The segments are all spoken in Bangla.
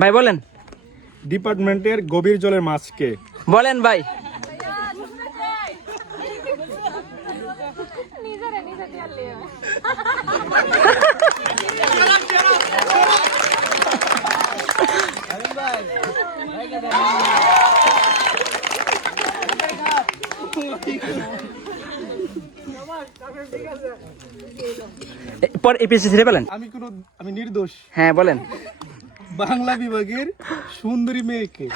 ভাই বলেন। ডিপার্টমেন্টের গভীর জলের মাছকে। বলেন ভাই। পর এপিএসসি ছেড়ে পেলেন। আমি নির্দোষ। হ্যাঁ বলেন। বাংলা বিভাগের সুন্দরী মেয়েকে।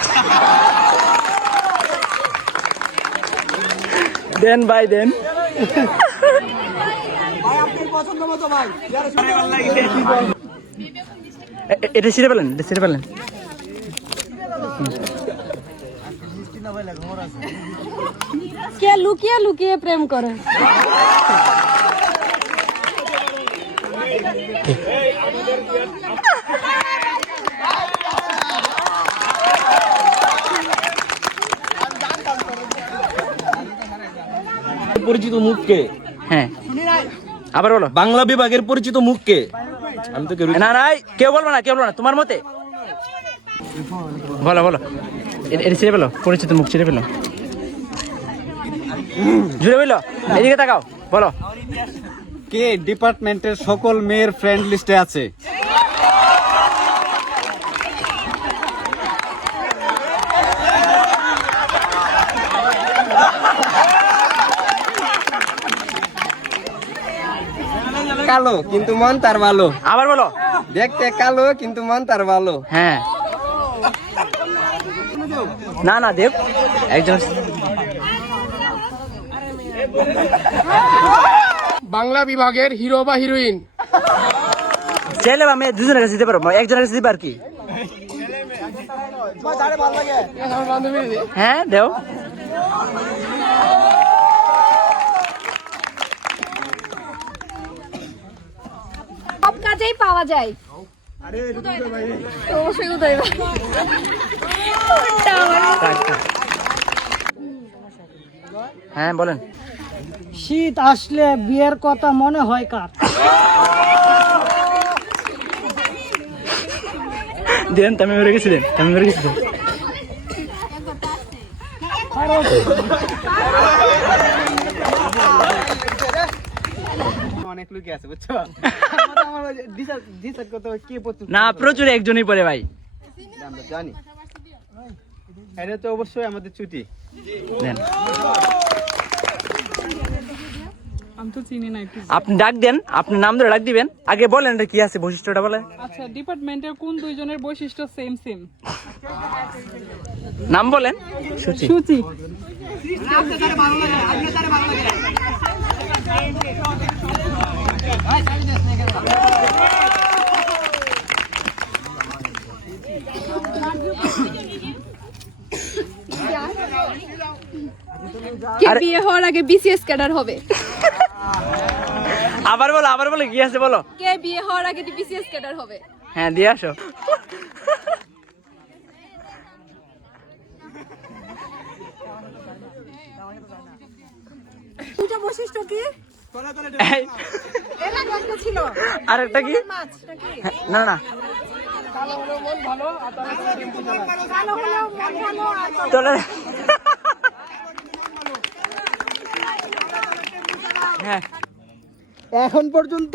দেন ভাই দেন। এটা ছিঁড়ে পেলেন, এটা ছিঁড়ে পেলেন। কে লুকিয়ে লুকিয়ে প্রেম করে? পরিচিত মুখকে। হ্যাঁ আবার বলো। বাংলা বিভাগের পরিচিত মুখকে। আমি তো না না কেউ বলবো না, কেউ বলবো না, তোমার মতে বলো বলো। এটা ছিঁড়ে পেলো, পরিচিত মুখ ছিঁড়ে পেলো। জুড়ে বললো, এদিকে তাকাও, বলো। কে ডিপার্টমেন্টের সকল মেয়ের ফ্রেন্ড লিস্টে আছে? কালো কিন্তু মন তার ভালো। আবার বলো। দেখতে কালো কিন্তু মন তার ভালো। হ্যাঁ না না দেব একজন। বাংলা বিভাগের হিরো বা হিরোইন। ছেলে বা মেয়ে দুজনের কাছে দিতে পারো, একজনের কাছে দিবে আর কি। হ্যাঁ দেও। সব কাজেই পাওয়া যায়। অবশ্যই উদয় ভাই। হ্যাঁ বলেন। শীত আসলে বিয়ের কথা মনে হয় কার? দেন তুমি মেরে গেছি, দেন তুমি মেরে গেছি। অনেক লোক আছে বুঝছো। না প্রচুর একজনই পড়ে ভাই। আমরা জানি এটা তো অবশ্যই আমাদের ছুটি। দেন আমি তো চিনি না। আপনি ডাক দেন, আপনি নাম ধরে ডাক দিবেন। আগে বলেন এটা কি আছে, বৈশিষ্ট্যটা বলেন। আচ্ছা, ডিপার্টমেন্টের কোন দুইজনের বৈশিষ্ট্য সেম সেম? নাম বলেন। সুচি। সুচি। কে বিয়ে হওয়ার আগে বিসিএস ক্যাডার হবে? আবার বলো, আবার বলো কি আছে বলো। কে বিয়ে হওয়ার আগে বিসিএস ক্যাডার হবে? হ্যাঁ দিয়ে আসো। দুটো বৈশিষ্ট্য কি? ছিল আরেকটা কি? না না হ্যাঁ এখন পর্যন্ত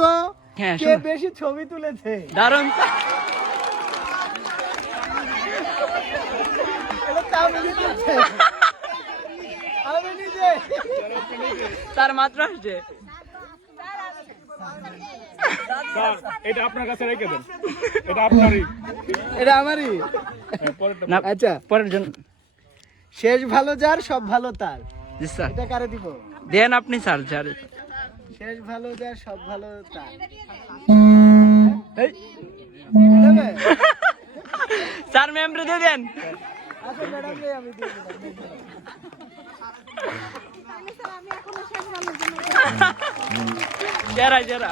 হ্যাঁ কে বেশি ছবি তুলেছে? দারুণ। তার মাত্র আসছে। এটা আপনার কাছে রেখে দেন, এটা আপনারই। এটা আমারই। না আচ্ছা পরের জন। শেষ ভালো যার সব ভালো তার। জি স্যার। এটা কারে দিব? দেন আপনি স্যার। স্যার শেষ ভালো যার সব ভালো তার। এই স্যার মেমরে দিয়ে দেন। আচ্ছা ম্যাডাম আমি দিয়ে দিলাম। যারা যারা